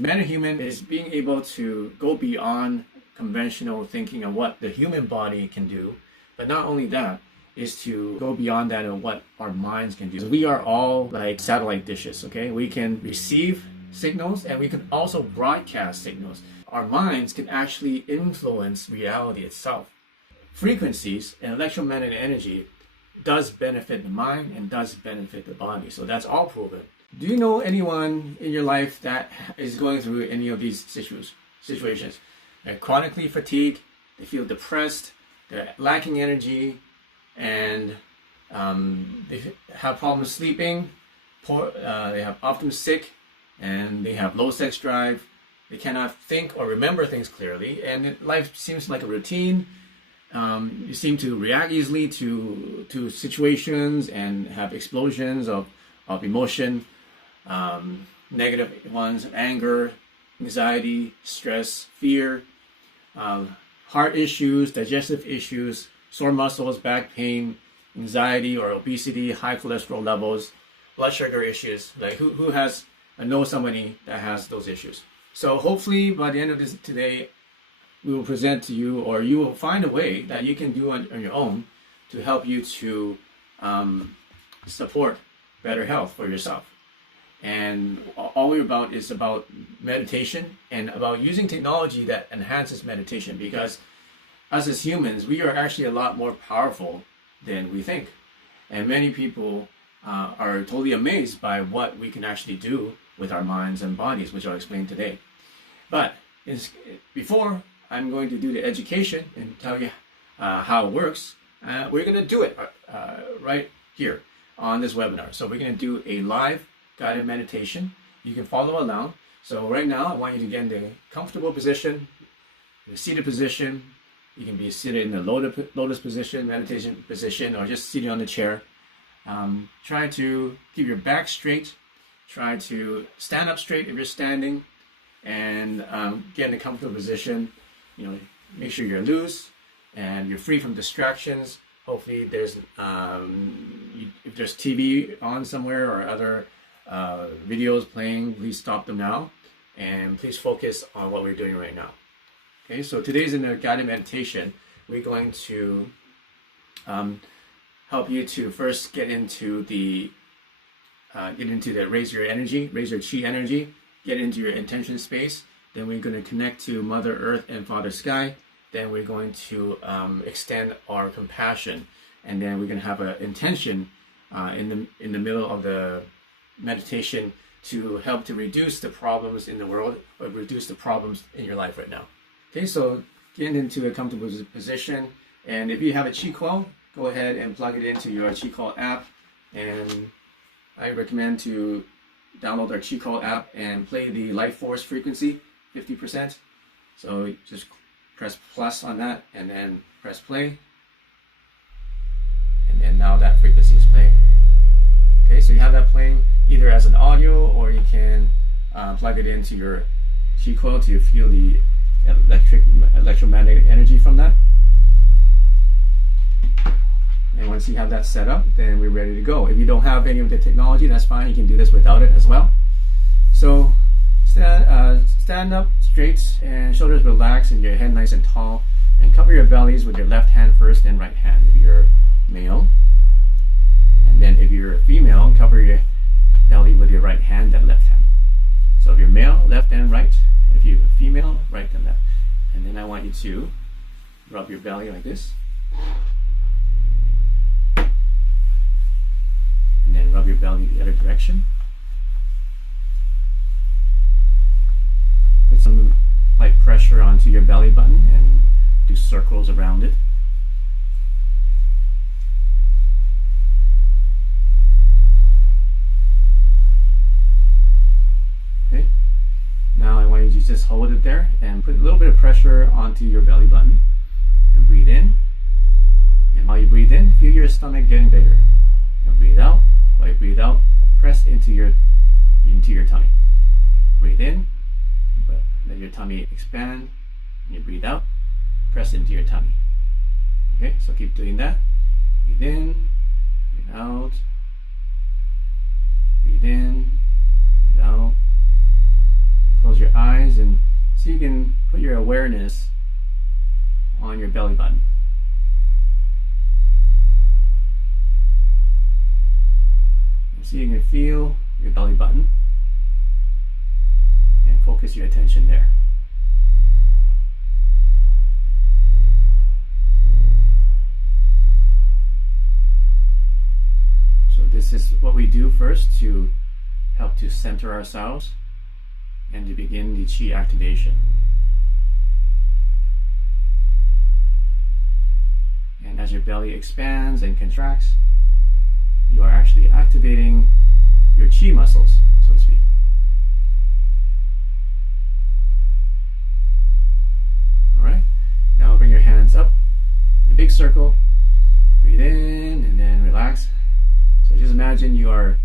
Metahuman is being able to go beyond conventional thinking of what the human body can do, but not only that, is to go beyond that of what our minds can do. So we are all like satellite dishes, okay? We can receive signals and we can also broadcast signals. Our minds can actually influence reality itself. Frequencies and electromagnetic energy does benefit the mind and does benefit the body. So that's all proven. Do you know anyone in your life that is going through any of these situations? They're chronically fatigued, they feel depressed, they're lacking energy, and they have problems sleeping, they have often sick, and they have low sex drive. They cannot think or remember things clearly, and life seems like a routine. You seem to react easily to situations and have explosions of emotion, negative ones, anger, anxiety, stress, fear, heart issues, digestive issues, sore muscles, back pain, anxiety or obesity, high cholesterol levels, blood sugar issues. Like who has, I know somebody that has those issues. So hopefully by the end of this today, we will present to you, or you will find a way that you can do on your own to help you to support better health for yourself. And all we're about is about meditation and about using technology that enhances meditation, because us as humans, we are actually a lot more powerful than we think. And many people are totally amazed by what we can actually do with our minds and bodies, which I'll explain today. But before I'm going to do the education and tell you how it works, we're going to do it right here on this webinar. So we're going to do a live guided meditation. You can follow along. So right now, I want you to get in the comfortable position, the seated position. You can be seated in the lotus position, meditation position, or just sitting on the chair. Try to keep your back straight. Try to stand up straight if you're standing, and get in a comfortable position. You know, make sure you're loose and you're free from distractions. Hopefully, there's if there's TV on somewhere or other videos playing, please stop them now, and please focus on what we're doing right now. Okay, so today's in the guided meditation. We're going to help you to first get into the raise your energy, raise your Qi energy, get into your intention space. Then we're going to connect to Mother Earth and Father Sky. Then we're going to extend our compassion, and then we're going to have an intention in the middle of the meditation to help to reduce the problems in the world, or reduce the problems in your life right now. Okay, so get into a comfortable position, and if you have a Qi Coil, go ahead and plug it into your Qi Coil app, and I recommend to download our Qi Coil app and play the life force frequency 50%. So just press plus on that and then press play, and then now that frequency is playing. Okay, so you have that playing either as an audio, or you can plug it into your Qi Coil to feel the electromagnetic energy from that. And once you have that set up, then we're ready to go. If you don't have any of the technology, that's fine. You can do this without it as well. So stand up straight and shoulders relaxed and your head nice and tall, and cover your bellies with your left hand first and right hand if you're male. And then if you're a female, cover your belly with your right hand and left hand. So if you're male, left and right. If you're female, right and left. And then I want you to rub your belly like this. And then rub your belly the other direction. Put some light pressure onto your belly button and do circles around it. Okay. Now I want you to just hold it there and put a little bit of pressure onto your belly button and breathe in. And while you breathe in, feel your stomach getting bigger. And breathe out. While you breathe out, press into your tummy. Breathe in, let your tummy expand, and you breathe out, press into your tummy. Okay, so keep doing that. Breathe in, breathe out, breathe in, breathe out, close your eyes and see if you can put your awareness on your belly button. And see if you can feel your belly button and focus your attention there. So this is what we do first to help to center ourselves and to begin the Qi activation. And as your belly expands and contracts, you are actually activating your Qi muscles, so to speak. Alright, now bring your hands up in a big circle, breathe in and then relax. So just imagine you are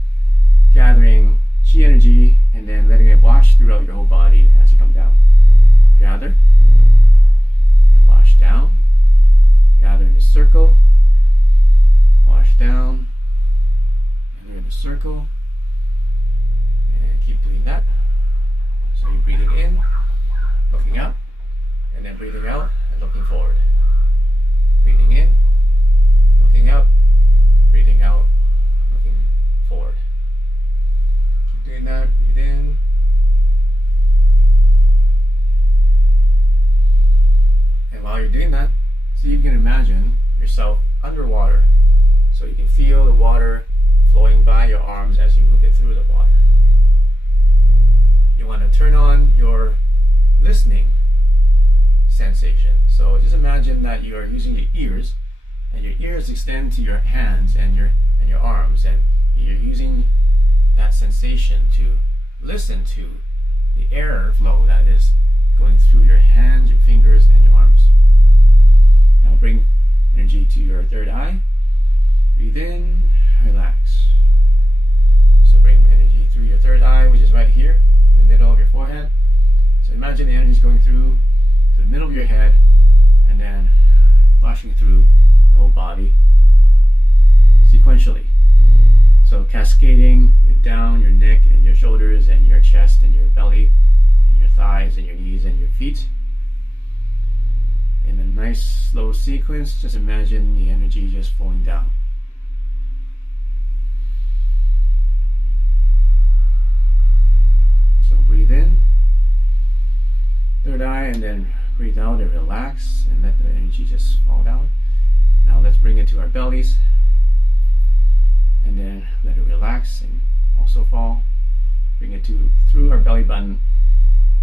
gathering Qi energy and then letting it wash throughout your whole body as you come down. Gather, and wash down, gather in a circle, wash down, gather in a circle, and keep doing that. So you're breathing in, looking up, and then breathing out and looking forward. Breathing in, looking up, breathing out, looking forward. Keep doing that, breathe in. And while you're doing that, see if you can imagine yourself underwater. So you can feel the water flowing by your arms as you move it through the water. You want to turn on your listening sensation. So just imagine that you are using your ears, and your ears extend to your hands and your arms, and you're using that sensation to listen to the air flow that is going through your hands, your fingers, and your arms. Now bring energy to your third eye. Breathe in, relax. So bring energy through your third eye, which is right here in the middle of your forehead. So imagine the energy is going through to the middle of your head and then flashing through the whole body sequentially. So cascading it down your neck and your shoulders and your chest and your belly and your thighs and your knees and your feet. In a nice slow sequence, just imagine the energy just flowing down. So breathe in, third eye, and then breathe out and relax and let the energy just fall down. Now let's bring it to our bellies and then let it relax and also fall. Bring it through our belly button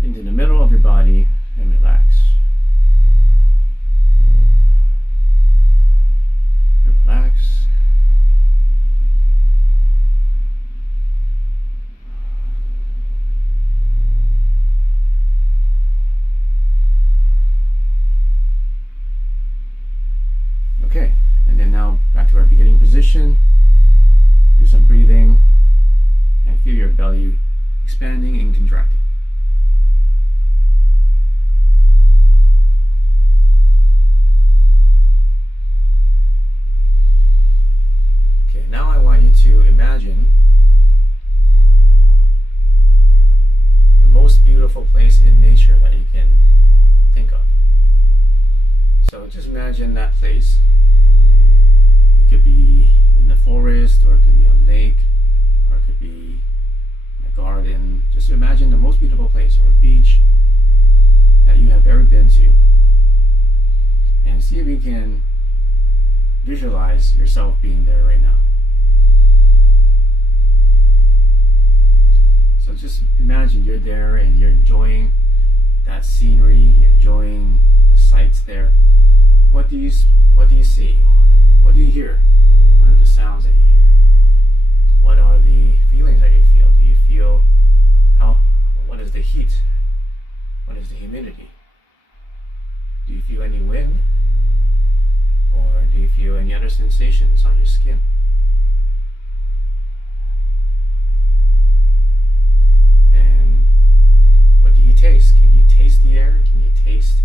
into the middle of your body and relax. And relax. Okay, and then now back to our beginning position. Do some breathing and feel your belly expanding and contracting. Okay, now I want you to imagine the most beautiful place in nature that you can think of. So just imagine that place. It could be in the forest, or it could be a lake, or it could be in a garden. Just imagine the most beautiful place, or a beach that you have ever been to, and see if you can visualize yourself being there right now. So just imagine you're there and you're enjoying that scenery, you're enjoying the sights there. What do you see? What do you hear? What are the sounds that you hear? What are the feelings that you feel? Do you feel what is the heat? What is the humidity? Do you feel any wind? Or do you feel any other sensations on your skin? And what do you taste? Can you taste the air? Can you taste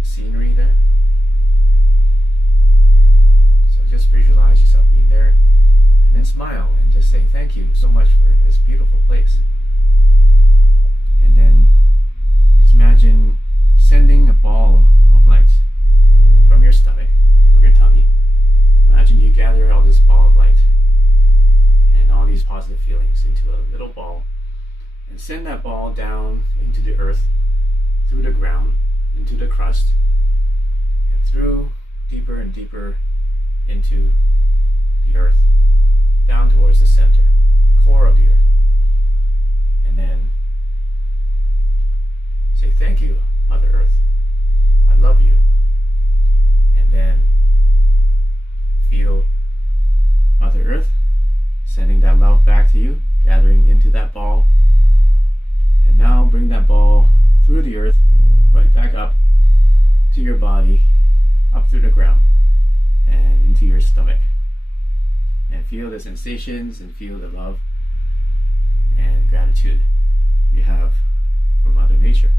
the scenery there? So just visualize yourself being there, and then smile and just say thank you so much for this beautiful place. into a little ball and send that ball down into the earth, through the ground, into the crust, and through deeper and deeper into the earth, down towards the center, the core of the earth. And then say, thank you, Mother Earth. I love you. And then feel Mother Earth sending that love back to you, gathering into that ball. And now bring that ball through the earth, right back up to your body, up through the ground, and into your stomach. And feel the sensations and feel the love and gratitude you have for Mother Nature.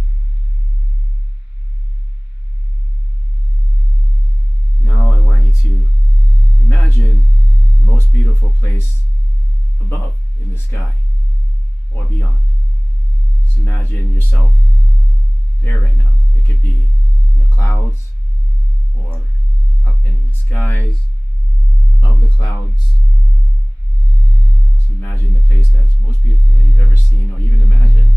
Now I want you to imagine the most beautiful place above in the sky or beyond. Just imagine yourself there right now. It could be in the clouds or up in the skies, above the clouds. Just imagine the place that's most beautiful that you've ever seen or even imagined.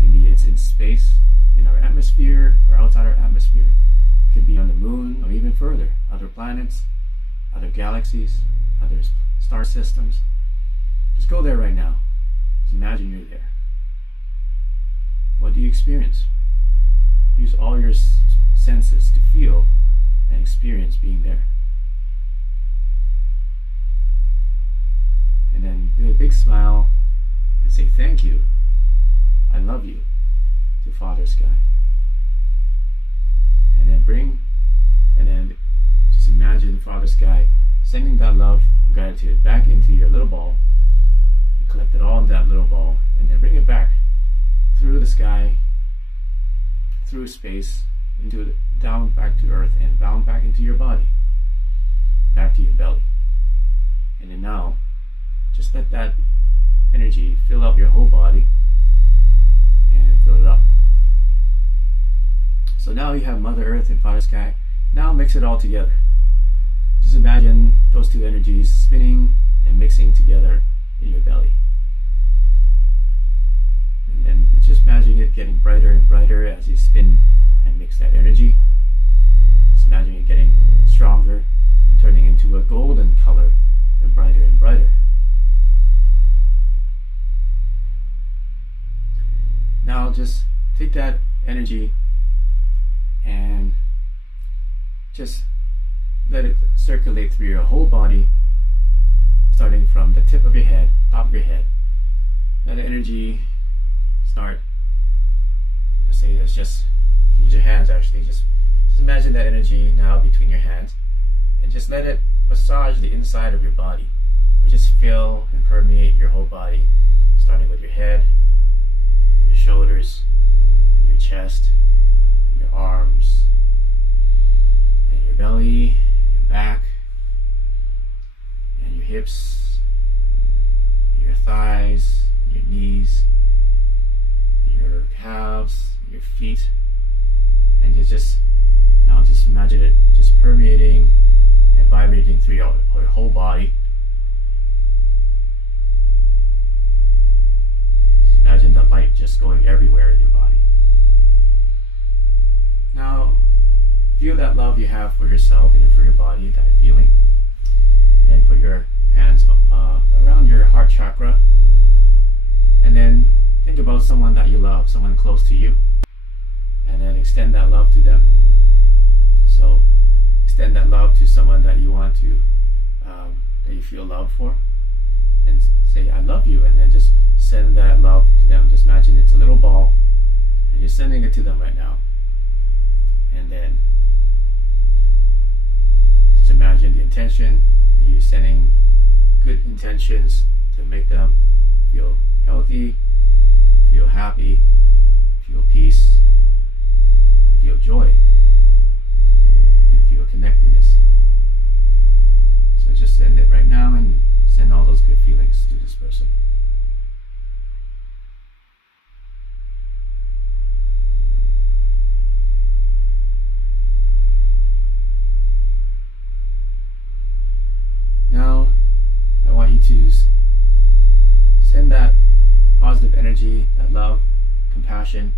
Maybe it's in space, in our atmosphere or outside our atmosphere. It could be on the moon or even further, other planets, other galaxies, other star systems. Just go there right now. Just imagine you're there. What do you experience? Use all your senses to feel and experience being there. And then do a big smile and say thank you. I love you to Father Sky. And then just imagine Father Sky sending that love and gratitude back into your little ball. You collect it all in that little ball and then bring it back through the sky, through space, down back to earth and bound back into your body, back to your belly. And then now, just let that energy fill up your whole body and fill it up. So now you have Mother Earth and Father Sky. Now mix it all together. Just imagine those two energies spinning and mixing together in your belly. And then just imagine it getting brighter and brighter as you spin and mix that energy. Just imagine it getting stronger and turning into a golden color and brighter and brighter. Now just take that energy and just let it circulate through your whole body, starting from the tip of your head, top of your head. Let the energy start, let's say it's just, use your hands actually, just imagine that energy now between your hands and just let it massage the inside of your body. Or just feel and permeate your whole body, starting with your head, your shoulders, your chest, your arms, and your belly, your back, and your hips, and your thighs, and your knees, and your calves, and your feet, and you just imagine it just permeating and vibrating through your whole body. Just imagine the light just going everywhere in your body. Now, feel that love you have for yourself and for your body, that feeling. And then put your hands around your heart chakra. And then think about someone that you love, someone close to you. And then extend that love to them. So, extend that love to someone that you want to, that you feel love for. And say, I love you. And then just send that love to them. Just imagine it's a little ball. And you're sending it to them right now. And then just imagine the intention, and you're sending good intentions to make them feel healthy, feel happy, feel peace, and feel joy, and feel connectedness. So just send it right now and send all those good feelings to this person. Now, I want you to energy, that love, compassion,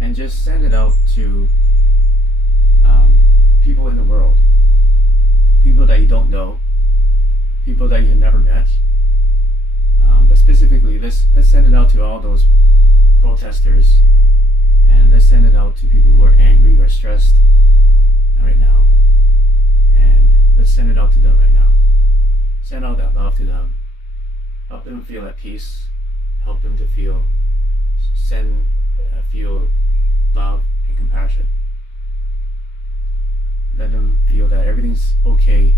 and just send it out to people in the world, people that you don't know, people that you've never met. But specifically, let's send it out to all those protesters, and let's send it out to people who are angry or stressed right now, and let's send it out to them right now. Send out that love to them. Help them feel at peace. Help them to feel love and compassion. Let them feel that everything's okay,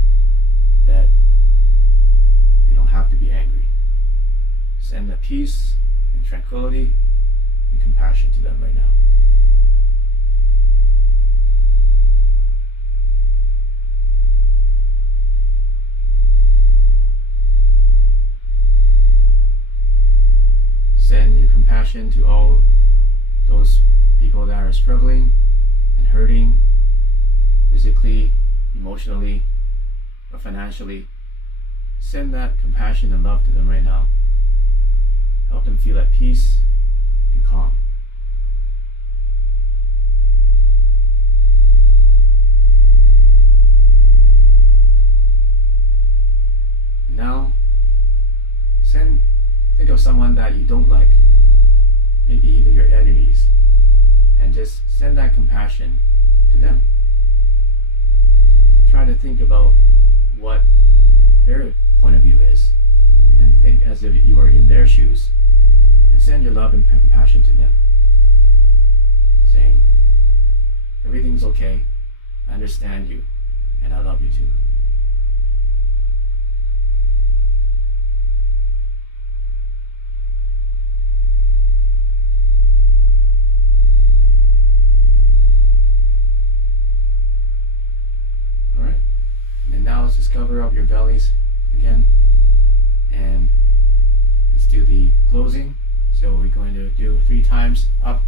that they don't have to be angry. Send that peace and tranquility and compassion to them right now. Send your compassion to all those people that are struggling and hurting physically, emotionally, or financially. Send that compassion and love to them right now. Help them feel at peace and calm. And now, think of someone that you don't like, maybe even your enemies, and just send that compassion to them. Try to think about what their point of view is, and think as if you were in their shoes, and send your love and compassion to them, saying, everything's okay, I understand you, and I love you too. Alright, and now let's just cover up your bellies again, and let's do the closing. So we're going to do 3 times up,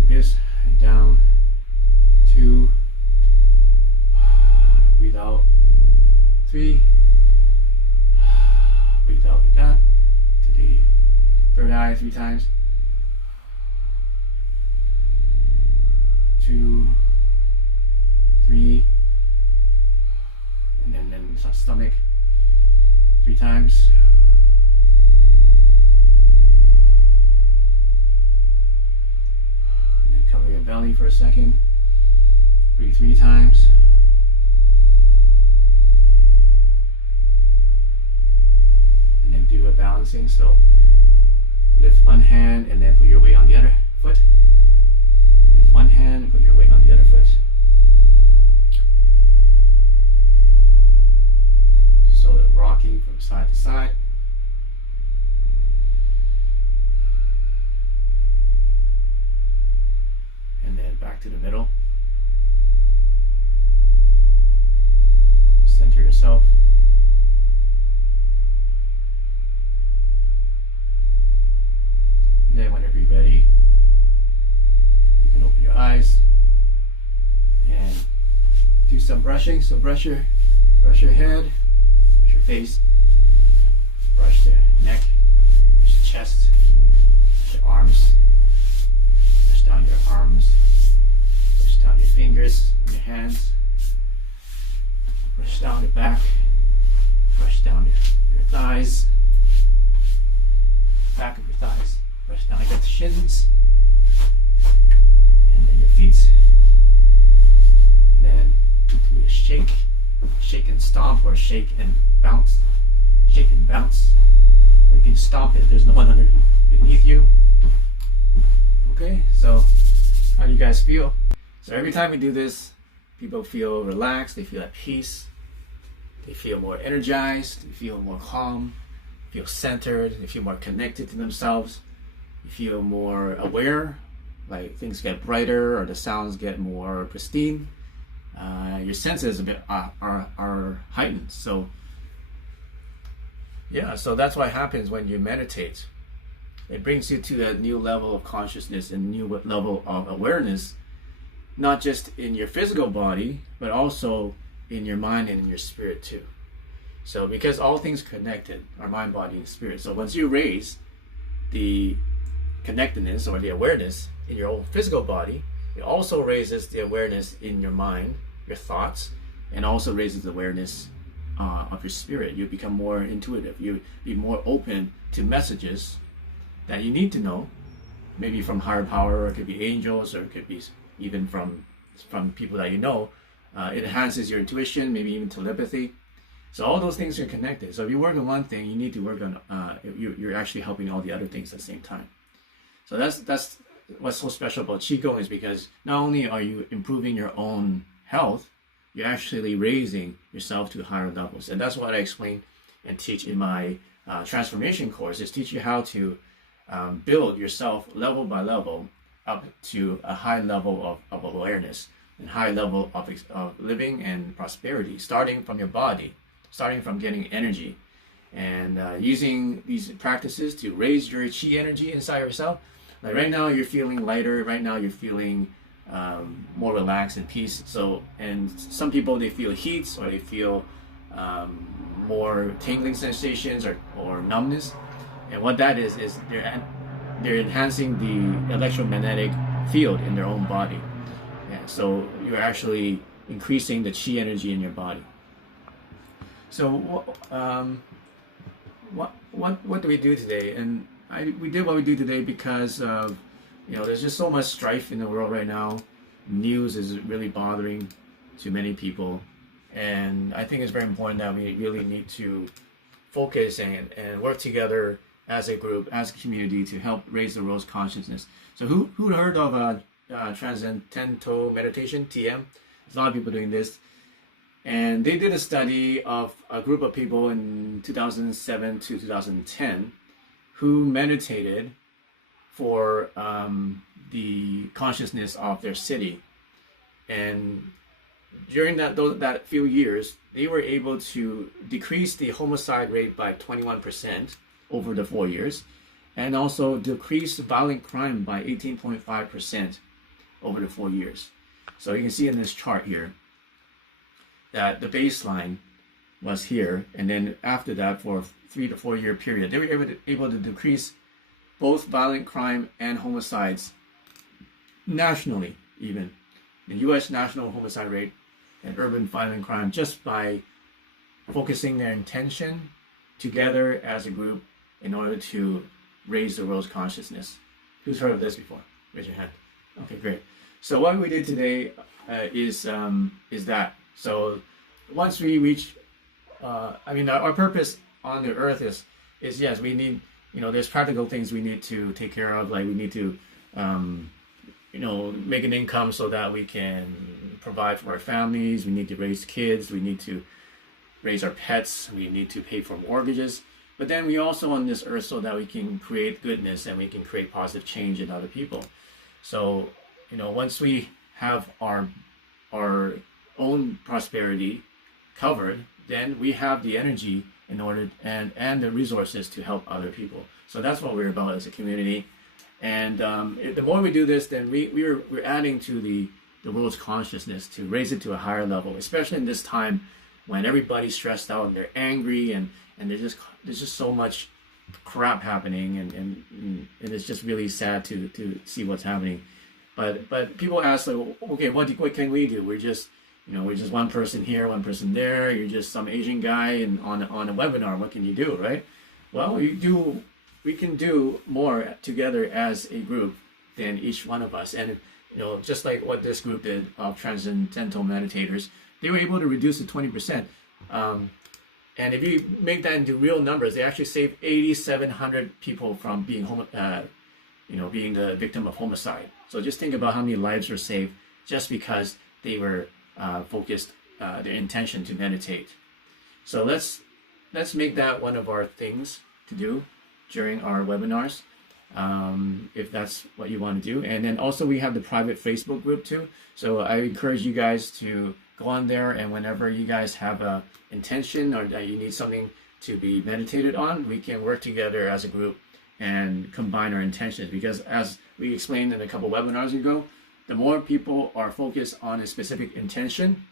like this, and down, 2, breathe out, 3, breathe out like that, to the third eye 3 times, 2, 3, and then stomach 3 times. And then cover your belly for a second. Breathe 3 times. And then do a balancing. So lift one hand and then put your weight on the other foot. Lift one hand and put your weight on the other foot. So that rocking from side to side. And then back to the middle. Center yourself. And then whenever you're ready, you can open your eyes and do some brushing. So brush your head, brush your face, brush the neck, brush the chest, brush your arms, brush down your arms, brush down your fingers and your hands, brush down the back, brush down your thighs, back of your thighs, brush down against the shins, and then your feet, and then do a shake and stomp, or shake and bounce, or you can stomp it, there's no one underneath you. Okay, so how do you guys feel? So every time we do this, people feel relaxed, they feel at peace, they feel more energized, they feel more calm, feel centered, they feel more connected to themselves, you feel more aware, like things get brighter or the sounds get more pristine. Your senses are heightened. So yeah, so that's what happens when you meditate. It brings you to that new level of consciousness and new level of awareness, not just in your physical body, but also in your mind and in your spirit too. So because all things connected, our mind, body, and spirit. So once you raise the connectedness or the awareness in your own physical body, it also raises the awareness in your mind, your thoughts, and also raises the awareness of your spirit. You become more intuitive. You be more open to messages that you need to know, maybe from higher power, or it could be angels, or it could be even from people that you know. It enhances your intuition, maybe even telepathy. So all those things are connected. So if you work on one thing, you need to work on you're actually helping all the other things at the same time. So that's what's so special about Qigong, is because not only are you improving your own health, you're actually raising yourself to higher levels. And that's what I explain and teach in my transformation course, is teach you how to build yourself level by level up to a high level of awareness and high level of living and prosperity, starting from your body, starting from getting energy, and using these practices to raise your Qi energy inside yourself. Like right now you're feeling lighter, right now you're feeling more relaxed and peace. So, and some people, they feel heat, or they feel more tingling sensations or numbness. And what that is they're enhancing the electromagnetic field in their own body. Yeah, so you're actually increasing the Qi energy in your body. So what do we do today? And we did what we do today because of, there's just so much strife in the world right now. News is really bothering to many people, and I think it's very important that we really need to focus and work together as a group, as a community, to help raise the world's consciousness. So who heard of transcendental meditation, TM? There's a lot of people doing this. And they did a study of a group of people in 2007 to 2010 who meditated for the consciousness of their city. And during that few years, they were able to decrease the homicide rate by 21% over the 4 years, and also decrease violent crime by 18.5% over the 4 years. So you can see in this chart here that the baseline was here, and then after that, for a 3 to 4 year period, they were able to decrease both violent crime and homicides nationally. Even the U.S. national homicide rate and urban violent crime, just by focusing their intention together as a group in order to raise the world's consciousness. Who's heard of this before? Raise your hand. Okay, great. So what we did today is that. So once we reach, our purpose on the earth is yes, we need, there's practical things we need to take care of. Like we need to, make an income so that we can provide for our families. We need to raise kids. We need to raise our pets. We need to pay for mortgages. But then we also on this earth so that we can create goodness and we can create positive change in other people. So, once we have our own prosperity covered, then we have the energy in order and the resources to help other people. So that's what we're about as a community. And the more we do this, then we're adding to the world's consciousness to raise it to a higher level, especially in this time when everybody's stressed out and they're angry and there's just so much crap happening, and it's just really sad to see what's happening. But people ask, like, okay, what can we do? We're just one person here, one person there. You're just some Asian guy and on a webinar. What can you do, right? Well, we can do more together as a group than each one of us. And just like what this group did of transcendental meditators, they were able to reduce it 20%. And if you make that into real numbers, they actually saved 8,700 people from being being the victim of homicide. So just think about how many lives were saved just because they were focused their intention to meditate. So let's make that one of our things to do during our webinars, if that's what you want to do. And then also we have the private Facebook group too. So I encourage you guys to go on there, and whenever you guys have a intention or that you need something to be meditated on, we can work together as a group and combine our intentions. Because as we explained in a couple webinars ago, the more people are focused on a specific intention,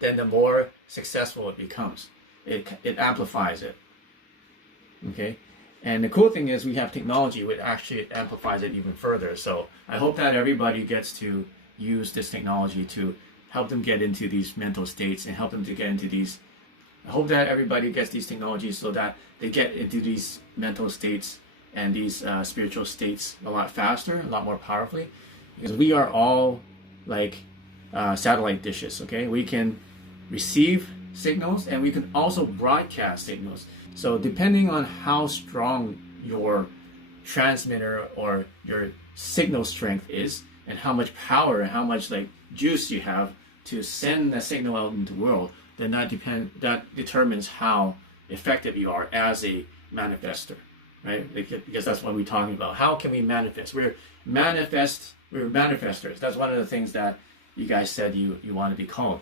then the more successful it becomes. It amplifies it. Okay, And the cool thing is we have technology which actually amplifies it even further. So I hope that everybody gets to use this technology to help them get into these mental states and help them to get into these. I hope that everybody gets these technologies so that they get into these mental states and these spiritual states a lot faster, a lot more powerfully, because we are all like satellite dishes, okay? We can receive signals and we can also broadcast signals. So depending on how strong your transmitter or your signal strength is and how much power and how much like juice you have to send that signal out into the world, then that determines how effective you are as a manifester, right? Because that's what we're talking about. How can we manifest? We're manifestors. That's one of the things that you guys said you want to be called.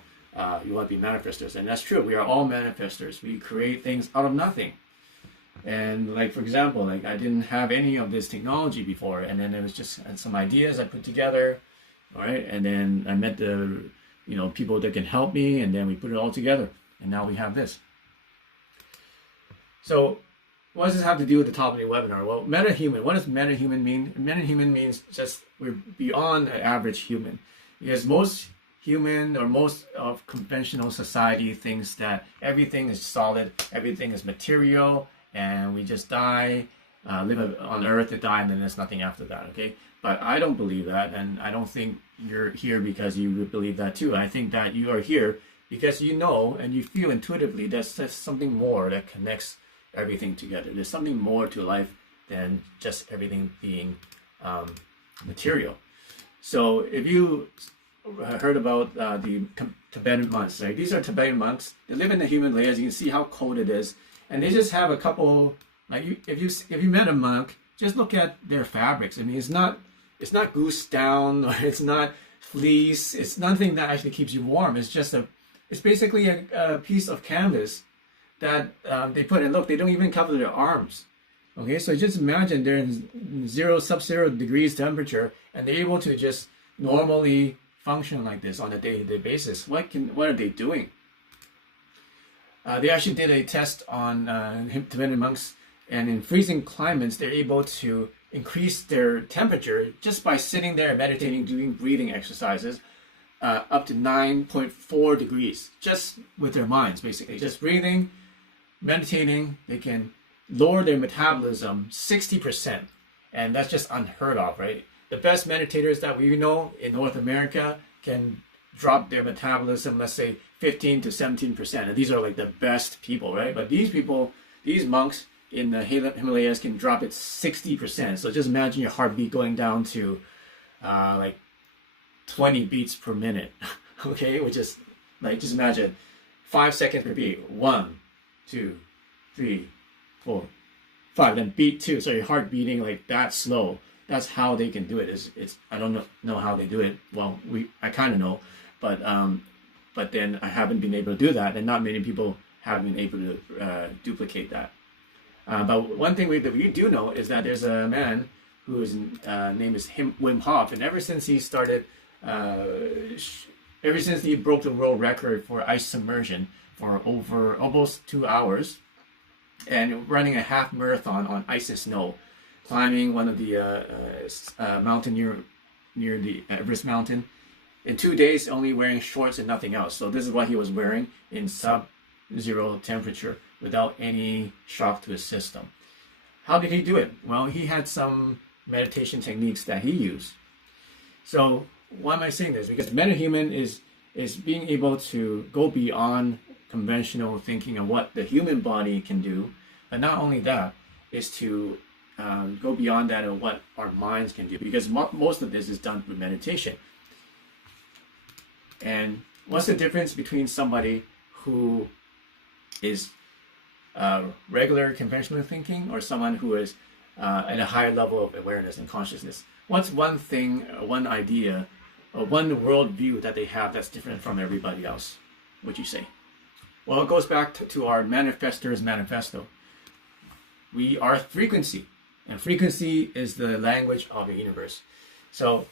You want to be manifestors, and that's true. We are all manifestors. We create things out of nothing. And like, for example, like I didn't have any of this technology before, and then there was just some ideas I put together, all right? And then I met the people that can help me, and then we put it all together, and now we have this. So what does this have to do with the top of the webinar? Well, metahuman. What does metahuman mean? Metahuman means just we're beyond the average human, because most human or most of conventional society thinks that everything is solid, everything is material, and we just die, live on earth to die, and then there's nothing after that, okay? But I don't believe that, and I don't think you're here because you would believe that too. I think that you are here because you know and you feel intuitively there's something more that connects everything together. There's something more to life than just everything being material. So if you heard about the Tibetan monks, right? These are Tibetan monks. They live in the Himalayas. You can see how cold it is, and they just have a couple. Like if you met a monk, just look at their fabrics. I mean, it's not goose down or it's not fleece. It's nothing that actually keeps you warm. It's basically a piece of canvas that they put in. Look, they don't even cover their arms. Okay, so just imagine they're in sub-zero degrees temperature, and they're able to just normally function like this on a day-to-day basis. What are they doing? They actually did a test on Tibetan monks, and in freezing climates, they're able to increase their temperature just by sitting there, meditating, doing breathing exercises, up to 9.4 degrees, just with their minds, basically. Just breathing, meditating, they can lower their metabolism 60%, and that's just unheard of, right? The best meditators that we know in North America can drop their metabolism, let's say 15 to 17%. And these are like the best people, right? But these people, these monks in the Himalayas can drop it 60%. So just imagine your heartbeat going down to like 20 beats per minute, okay? Which is like, just imagine 5 seconds per beat. 1, 2, 3, 4, 5. Then beat 2. So your heart beating like that slow. That's how they can do it. It's I don't know how they do it. Well, I kind of know, but then I haven't been able to do that, and not many people have been able to duplicate that. But one thing that we do know is that there's a man whose name is Wim Hof, and ever since he broke the world record for ice submersion for over almost 2 hours, and running a half marathon on ice and snow, climbing one of the mountain near the Everest mountain in 2 days, only wearing shorts and nothing else. So this is what he was wearing in sub-zero temperature without any shock to his system. How did he do it? Well, he had some meditation techniques that he used. So why am I saying this? Because metahuman is being able to go beyond conventional thinking of what the human body can do, but not only that, is to go beyond that of what our minds can do, because most of this is done through meditation. And what's the difference between somebody who is regular conventional thinking or someone who is at a higher level of awareness and consciousness? What's one thing, one idea, or one worldview that they have that's different from everybody else, would you say? Well, it goes back to our manifestor's manifesto. We are frequency, and frequency is the language of the universe. So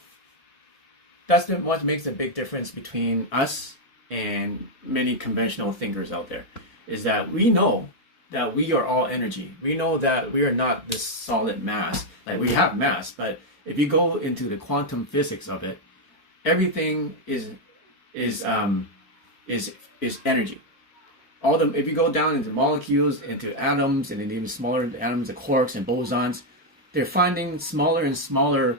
that's what makes a big difference between us and many conventional thinkers out there, is that we know that we are all energy. We know that we are not this solid mass. Like we have mass, but if you go into the quantum physics of it, everything is energy. If you go down into molecules, into atoms, and then even smaller atoms, the quarks and bosons, they're finding smaller and smaller,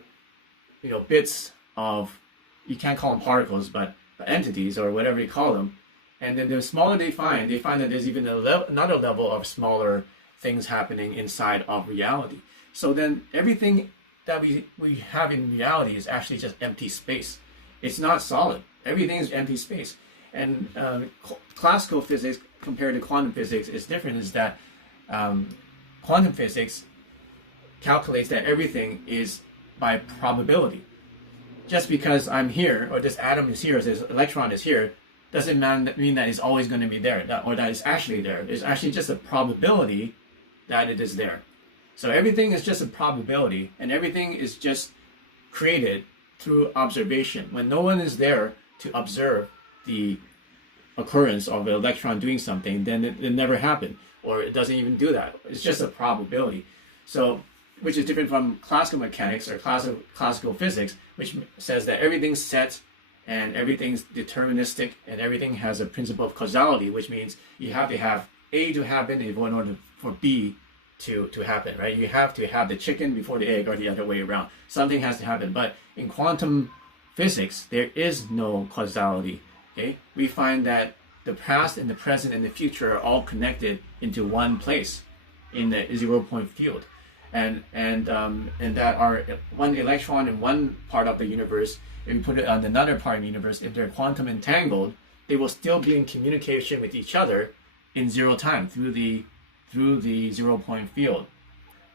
bits of, you can't call them particles, but entities or whatever you call them. And then the smaller they find that there's even another level of smaller things happening inside of reality. So then everything that we have in reality is actually just empty space. It's not solid. Everything is empty space. And classical physics compared to quantum physics is different, is that quantum physics calculates that everything is by probability. Just because I'm here, or this atom is here, or this electron is here, doesn't mean that it's always going to be there, or that it's actually there. It's actually just a probability that it is there. So everything is just a probability, and everything is just created through observation. When no one is there to observe the occurrence of an electron doing something, then it never happened, or it doesn't even do that. It's just a probability. So, which is different from classical mechanics or classical physics, which says that everything's set and everything's deterministic and everything has a principle of causality, which means you have to have A to happen in order for B to happen, right? You have to have the chicken before the egg or the other way around. Something has to happen. But in quantum physics, there is no causality. Okay? We find that the past and the present and the future are all connected into one place in the 0-point field. And that are one electron in one part of the universe, if you put it on another part of the universe, if they're quantum entangled, they will still be in communication with each other in zero time through the 0-point field.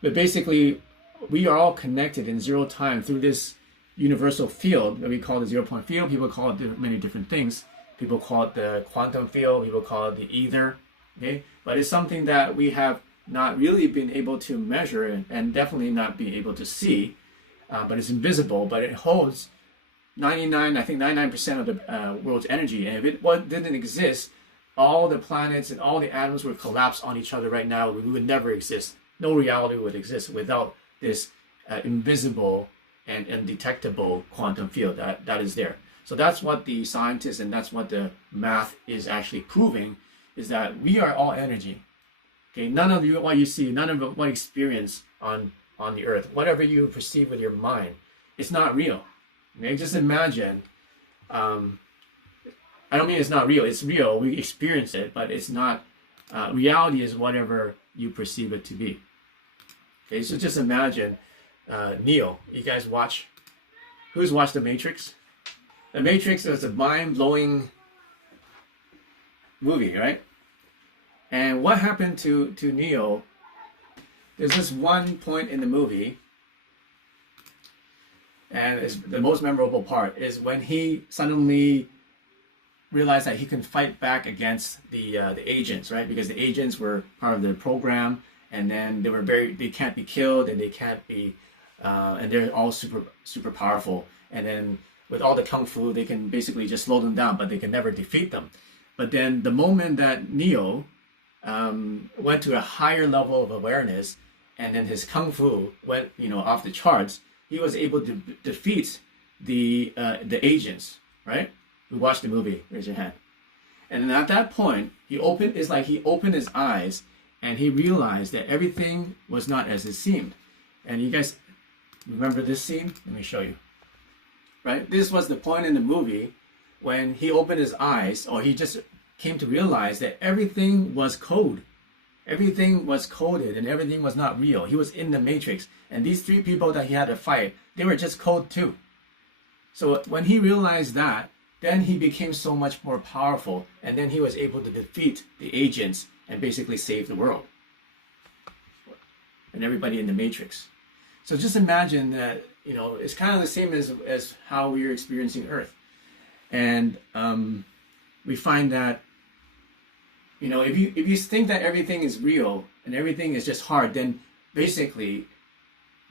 But basically, we are all connected in zero time through this universal field that we call the 0-point field. People call it many different things. People call it the quantum field. People call it the ether. Okay, but it's something that we have not really been able to measure and definitely not be able to see, but it's invisible. But it holds 99% of the world's energy. And if it didn't exist, all the planets and all the atoms would collapse on each other right now. We would never exist. No reality would exist without this invisible and undetectable quantum field that is there. So that's what the scientists and that's what the math is actually proving, is that we are all energy. Okay, none of what you see, none of what you experience on the earth, whatever you perceive with your mind, it's not real. Okay, just imagine, I don't mean it's not real, it's real, we experience it, but it's not, reality is whatever you perceive it to be. Okay, so just imagine Neo. You guys who's watched The Matrix? The Matrix is a mind-blowing movie, right? And what happened to Neo, there's this one point in the movie, and it's the most memorable part, is when he suddenly realized that he can fight back against the agents, right? Because the agents were part of the program, and then they can't be killed, and they can't be, and they're all super powerful. And then with all the kung fu, they can basically just slow them down, but they can never defeat them. But then the moment that Neo went to a higher level of awareness, and then his kung fu went, off the charts, he was able to defeat the agents, right? Who watched the movie? Raise your hand. And then at that point, he opened his eyes, and he realized that everything was not as it seemed. And you guys remember this scene? Let me show you. Right? This was the point in the movie when he opened his eyes, or he just came to realize that everything was code. Everything was coded and everything was not real. He was in the Matrix. And these three people that he had to fight, they were just code too. So when he realized that, then he became so much more powerful. And then he was able to defeat the agents and basically save the world. And everybody in the Matrix. So just imagine that, it's kind of the same as how we're experiencing Earth. And we find that, if you think that everything is real and everything is just hard, then basically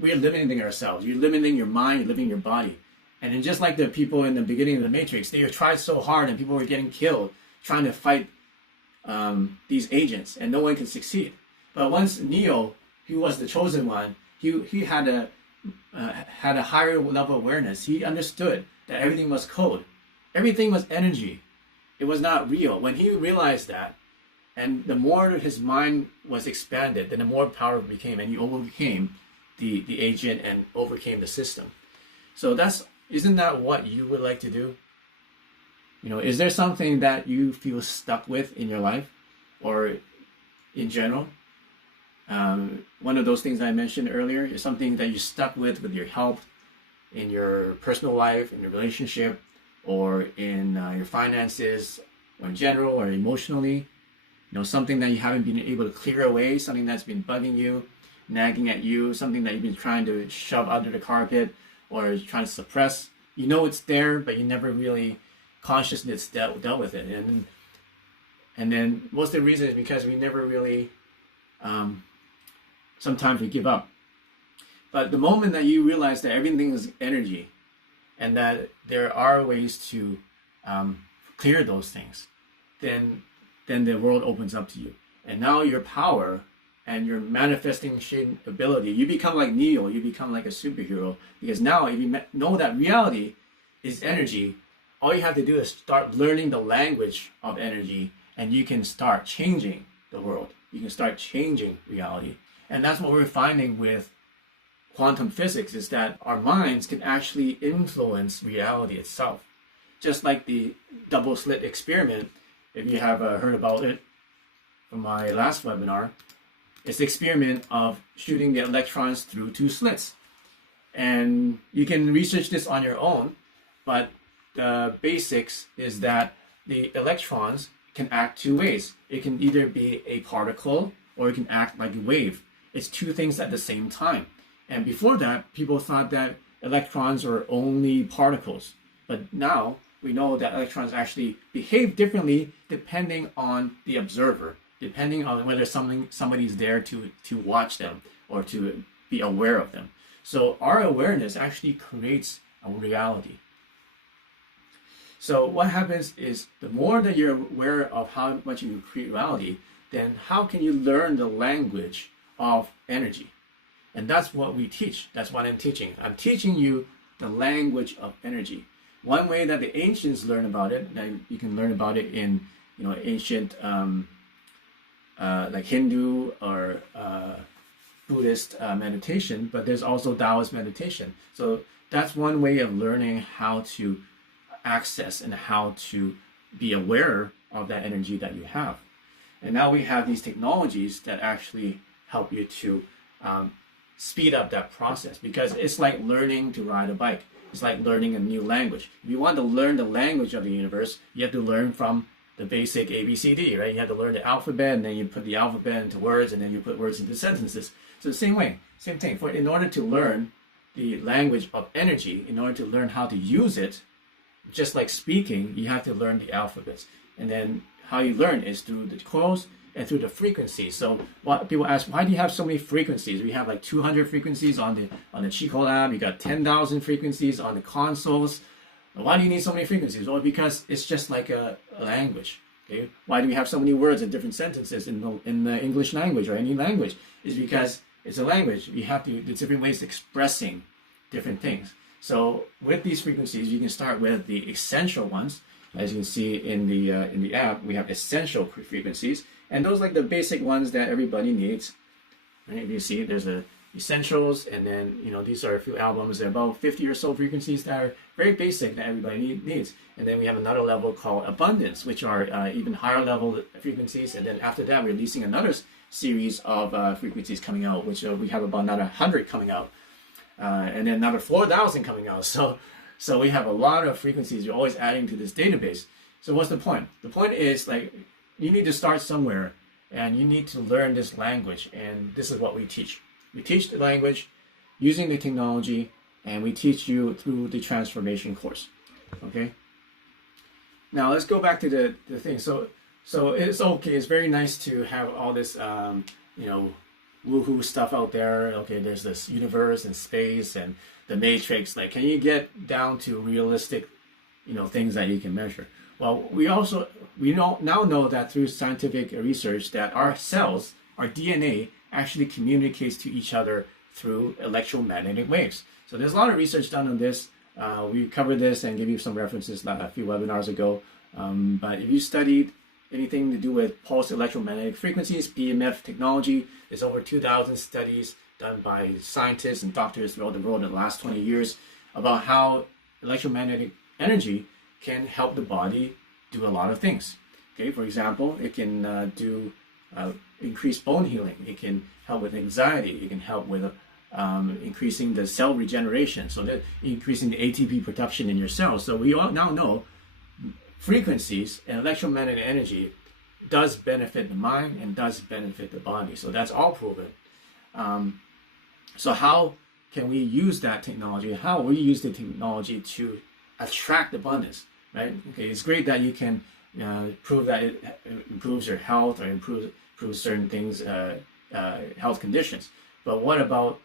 we're limiting ourselves. You're limiting your mind, you're limiting your body. And then just like the people in the beginning of the Matrix, they tried so hard and people were getting killed trying to fight these agents, and no one can succeed. But once Neo, who was the chosen one, he had a higher level of awareness. He understood that everything was code, everything was energy. It was not real. When he realized that, and the more his mind was expanded, then the more powerful it became, and he overcame the agent and overcame the system. So isn't that what you would like to do? Is there something that you feel stuck with in your life or in general? One of those things I mentioned earlier is something that you're stuck with your health, in your personal life, in your relationship, or in your finances, or in general, or emotionally. Something that you haven't been able to clear away, something that's been bugging you, nagging at you, something that you've been trying to shove under the carpet or trying to suppress. It's there, but you never really consciously dealt with it. And then most of the reason is because we never really, sometimes we give up. But the moment that you realize that everything is energy and that there are ways to clear those things, then the world opens up to you. And now your power and your manifesting ability, you become like Neo, you become like a superhero. Because now if you know that reality is energy, all you have to do is start learning the language of energy, and you can start changing the world. You can start changing reality. And that's what we're finding with quantum physics, is that our minds can actually influence reality itself. Just like the double slit experiment, if you have heard about it from my last webinar, it's the experiment of shooting the electrons through two slits. And you can research this on your own, but the basics is that the electrons can act two ways. It can either be a particle or it can act like a wave. It's two things at the same time. And before that, people thought that electrons were only particles. But now we know that electrons actually behave differently depending on the observer, depending on whether somebody's there to watch them or to be aware of them. So our awareness actually creates a reality. So what happens is, the more that you're aware of how much you create reality, then how can you learn the language of energy? And that's what we teach. That's what I'm teaching. I'm teaching you the language of energy. One way that the ancients learn about it, and you can learn about it in ancient like Hindu or Buddhist meditation, but there's also Taoist meditation. So that's one way of learning how to access and how to be aware of that energy that you have. And now we have these technologies that actually help you to speed up that process, because it's like learning to ride a bike. It's like learning a new language. If you want to learn the language of the universe, you have to learn from the basic ABCD, right? You have to learn the alphabet, and then you put the alphabet into words, and then you put words into sentences. So the same way, same thing. In order to learn the language of energy, in order to learn how to use it, just like speaking, you have to learn the alphabets. And then how you learn is through the coils and through the frequencies. So what people ask, why do you have so many frequencies? We have like 200 frequencies on the Qi Coil app. You got 10,000 frequencies on the consoles. Why do you need so many frequencies? Well, because it's just like a language. Okay? Why do we have so many words in different sentences in the English language or any language? It's because it's a language. There's different ways of expressing different things. So with these frequencies, you can start with the essential ones. As you can see in the app, we have essential frequencies, and those are like the basic ones that everybody needs. Right? You see, there's the essentials, and then these are a few albums. There are about 50 or so frequencies that are very basic that everybody needs. And then we have another level called abundance, which are even higher level frequencies. And then after that, we're releasing another series of frequencies coming out, which we have about another 100 coming out, and then another 4,000 coming out. So we have a lot of frequencies. You're always adding to this database. So what's the point? The point is, like, you need to start somewhere, and you need to learn this language. And this is what we teach. We teach the language using the technology, and we teach you through the transformation course. Okay. Now let's go back to the thing. So it's okay. It's very nice to have all this woohoo stuff out there. Okay, there's this universe and space and the matrix. Like, can you get down to realistic things that you can measure? Well, now know that through scientific research that our cells, our DNA, actually communicates to each other through electromagnetic waves. So there's a lot of research done on this. We covered this and gave you some references a few webinars ago. But if you studied anything to do with pulse electromagnetic frequencies, PEMF technology, there's over 2,000 studies done by scientists and doctors throughout the world in the last 20 years about how electromagnetic energy can help the body do a lot of things. Okay, for example, it can increase bone healing. It can help with anxiety. It can help with increasing the cell regeneration, so that increasing the ATP production in your cells. So we all now know frequencies and electromagnetic energy does benefit the mind and does benefit the body. So that's all proven. So how can we use that technology? How we use the technology to attract abundance, right? Okay, it's great that you can prove that it improves your health or improves certain things, health conditions. But what about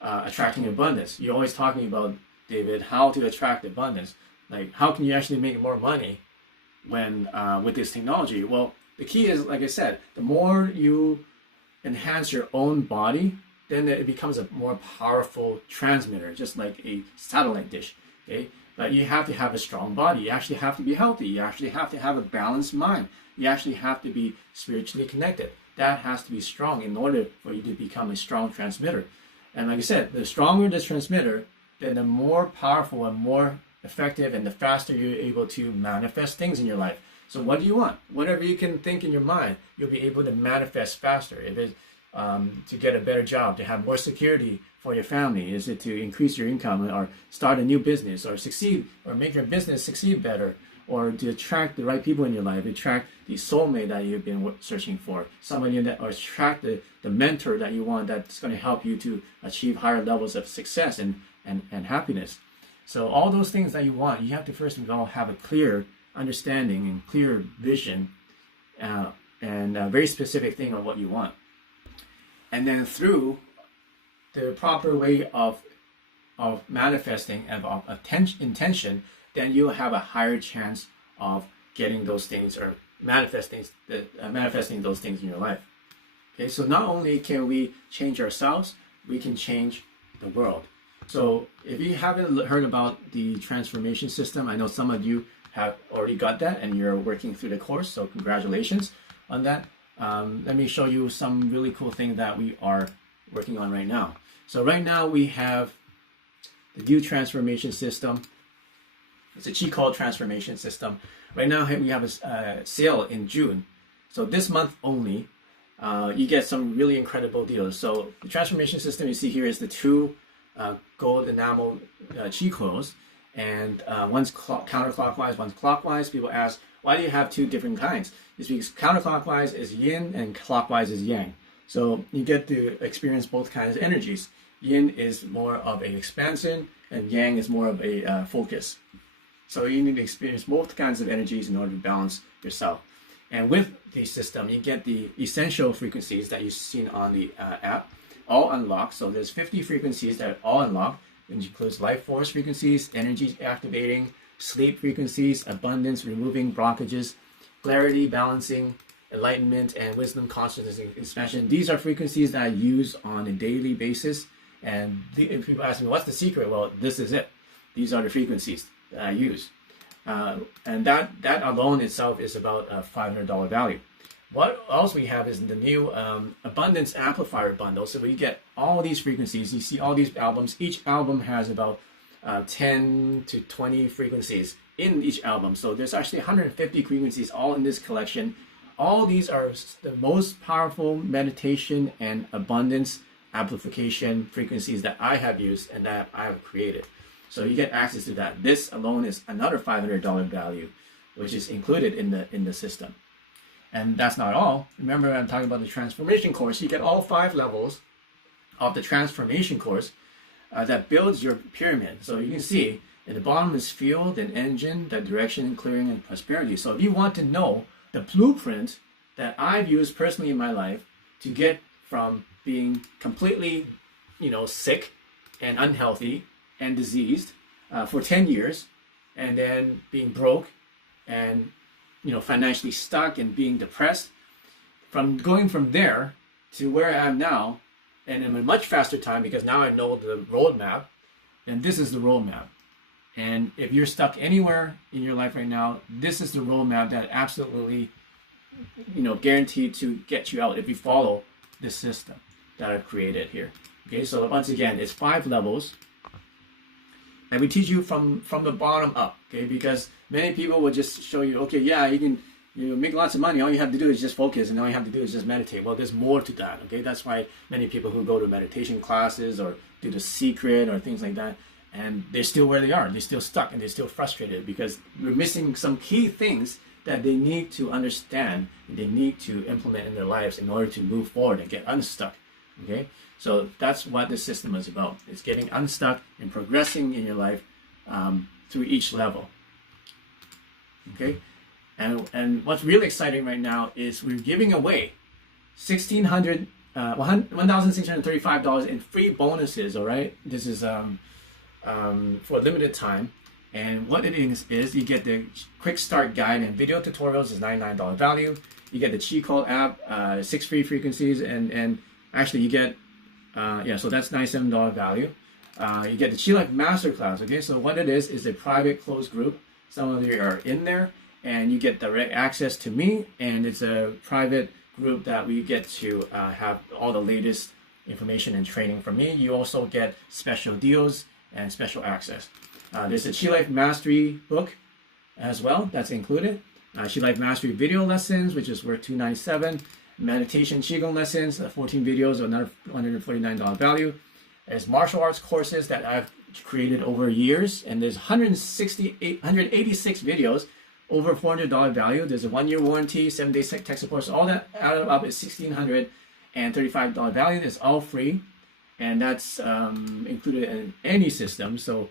attracting abundance? You're always talking about, David, how to attract abundance. Like, how can you actually make more money when with this technology? Well, the key is, like I said, the more you enhance your own body, then it becomes a more powerful transmitter, just like a satellite dish. Okay, but you have to have a strong body. You actually have to be healthy. You actually have to have a balanced mind. You actually have to be spiritually connected. That has to be strong in order for you to become a strong transmitter. And like I said, the stronger the transmitter, then the more powerful and more effective and the faster you're able to manifest things in your life. So what do you want? Whatever you can think in your mind, you'll be able to manifest faster. If it's to get a better job, to have more security for your family, is it to increase your income or start a new business or succeed or make your business succeed better, or to attract the right people in your life, attract the soulmate that you've been searching for, somebody that, or attract the mentor that you want that's going to help you to achieve higher levels of success and happiness. So all those things that you want, you have to first of all have a clear understanding and clear vision and a very specific thing of what you want. And then through the proper way of manifesting and of intention, then you'll have a higher chance of getting those things or manifesting those things in your life. Okay, so not only can we change ourselves, we can change the world. So if you haven't heard about the transformation system, I know some of you have already got that and you're working through the course, so congratulations on that. Let me show you some really cool thing that we are working on right now. So right now we have the new transformation system. It's a Qi Coil transformation system. Right now we have a sale in June. So this month only, you get some really incredible deals. So the transformation system you see here is the two gold enamel Qi Coils, and one's counterclockwise, one's clockwise. People ask, why do you have two different kinds? It's because counterclockwise is yin and clockwise is yang. So you get to experience both kinds of energies. Yin is more of an expansion and yang is more of a focus. So you need to experience both kinds of energies in order to balance yourself. And with the system, you get the essential frequencies that you've seen on the app, all unlocked. So there's 50 frequencies that are all unlocked. It includes life force frequencies, energy activating, sleep frequencies, abundance, removing blockages, clarity, balancing, enlightenment, and wisdom, consciousness, and expansion. These are frequencies that I use on a daily basis. And if people ask me, what's the secret? Well, this is it. These are the frequencies that I use. And that alone itself is about a $500 value. What else we have is the new Abundance Amplifier bundle. So we get all these frequencies. You see all these albums. Each album has about 10 to 20 frequencies in each album. So there's actually 150 frequencies all in this collection. All these are the most powerful meditation and abundance amplification frequencies that I have used and that I have created. So you get access to that. This alone is another $500 value, which is included in the system. And that's not all. Remember, I'm talking about the transformation course. You get all 5 levels of the transformation course that builds your pyramid. So you can see at the bottom is field and engine, the direction, clearing, and prosperity. So if you want to know the blueprint that I've used personally in my life to get from being completely, sick and unhealthy and diseased for 10 years, and then being broke, and financially stuck and being depressed. From going from there to where I am now, and in a much faster time, because now I know the roadmap, and this is the roadmap. And if you're stuck anywhere in your life right now, this is the roadmap that absolutely, guaranteed to get you out if you follow this system that I've created here. Okay, so once again, it's 5 levels, and we teach you from the bottom up. Okay, because many people will just show you, okay, yeah, you can make lots of money. All you have to do is just focus, and all you have to do is just meditate. Well, there's more to that. Okay, that's why many people who go to meditation classes or do The Secret or things like that, and they're still where they are. They're still stuck and they're still frustrated because we're missing some key things that they need to understand and they need to implement in their lives in order to move forward and get unstuck. Okay, so that's what this system is about. It's getting unstuck and progressing in your life through each level. Okay, and what's really exciting right now is we're giving away $1,635 in free bonuses. All right, this is for a limited time, and what it is you get the quick start guide and video tutorials is $99 value. You get the Qi Coil app, 6 free frequencies, and actually you get so that's $97 value. You get the Qi Life Masterclass. Okay, so what it is a private closed group. Some of you are in there, and you get direct access to me, and it's a private group that we get to have all the latest information and training from me. You also get special deals and special access. There's a Qi Life Mastery book as well that's included. Qi Life Mastery video lessons, which is worth $297. Meditation Qigong lessons, 14 videos, another $149 value. There's martial arts courses that I've created over years, and there's 186 videos, over $400 value. There's a 1-year warranty, 7-day tech support. So all that added up is $1,635 value. It's all free, and that's included in any system. So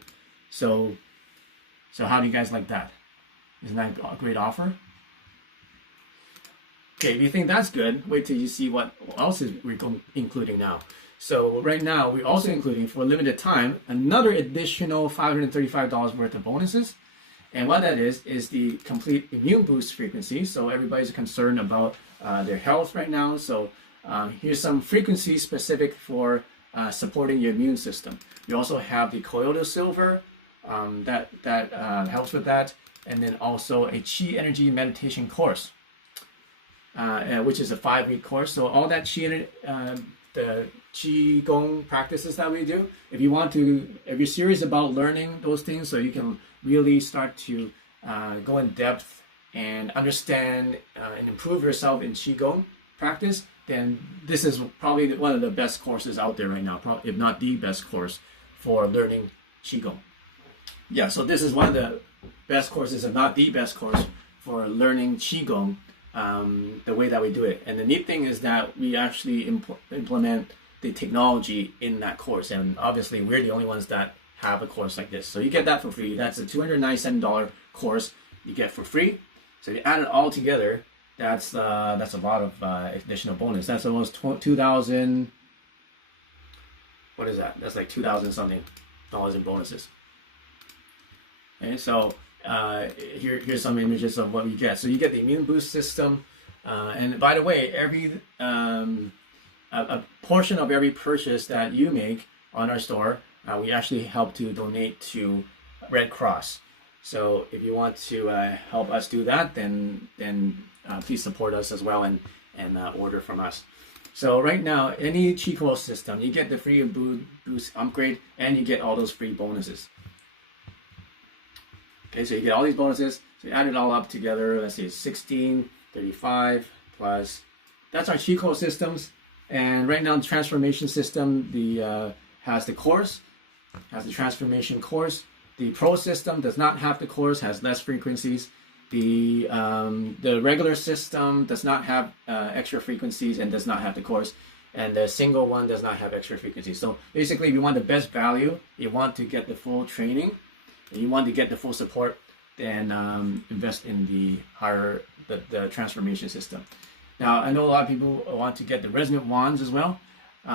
how do you guys like that? Isn't that a great offer? Okay, if you think that's good, wait till you see what else we're including now. So right now, we're also including, for a limited time, another additional $535 worth of bonuses. And what that is the complete immune boost frequency. So everybody's concerned about their health right now. So here's some frequencies specific for supporting your immune system. You also have the Coil to Silver that helps with that. And then also a Qi Energy Meditation course, which is a 5-week course. So all that the Qi Gong practices that we do, if you're serious about learning those things, so you can really start to go in depth and understand and improve yourself in Qi Gong practice, then this is probably one of the best courses out there right now, if not the best course for learning Qi Gong. Yeah, so this is one of the best courses, if not the best course, for learning Qi Gong the way that we do it. And the neat thing is that we actually implement the technology in that course, and obviously we're the only ones that have a course like this. So you get that for free. That's a $297 course you get for free. So you add it all together, that's a lot of additional bonus. That's almost 2,000. What is that? That's like 2,000 something dollars in bonuses. Okay, so here's some images of what we get. So you get the immune boost system, and by the way, every a portion of every purchase that you make on our store, we actually help to donate to Red Cross. So if you want to help us do that, then please support us as well and order from us. So right now, any Qi Coil system, you get the free boost upgrade, and you get all those free bonuses. Okay, so you get all these bonuses. So you add it all up together. Let's see, 16, 35 plus. That's our Qi Coil systems. And right now, the transformation system has the course, has the transformation course. The Pro system does not have the course, has less frequencies. The regular system does not have extra frequencies and does not have the course. And the single one does not have extra frequencies. So basically, if you want the best value, you want to get the full training, and you want to get the full support, then invest in the transformation system. Now, I know a lot of people want to get the resonant wands as well.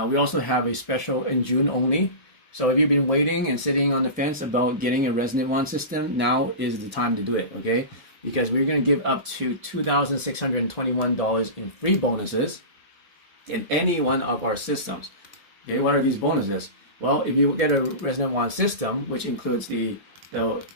We also have a special in June only. So if you've been waiting and sitting on the fence about getting a resonant wand system, now is the time to do it, okay? because we're going to give up to $2,621 in free bonuses in any one of our systems. Okay, what are these bonuses? Well, if you get a Resonant Wand system, which includes the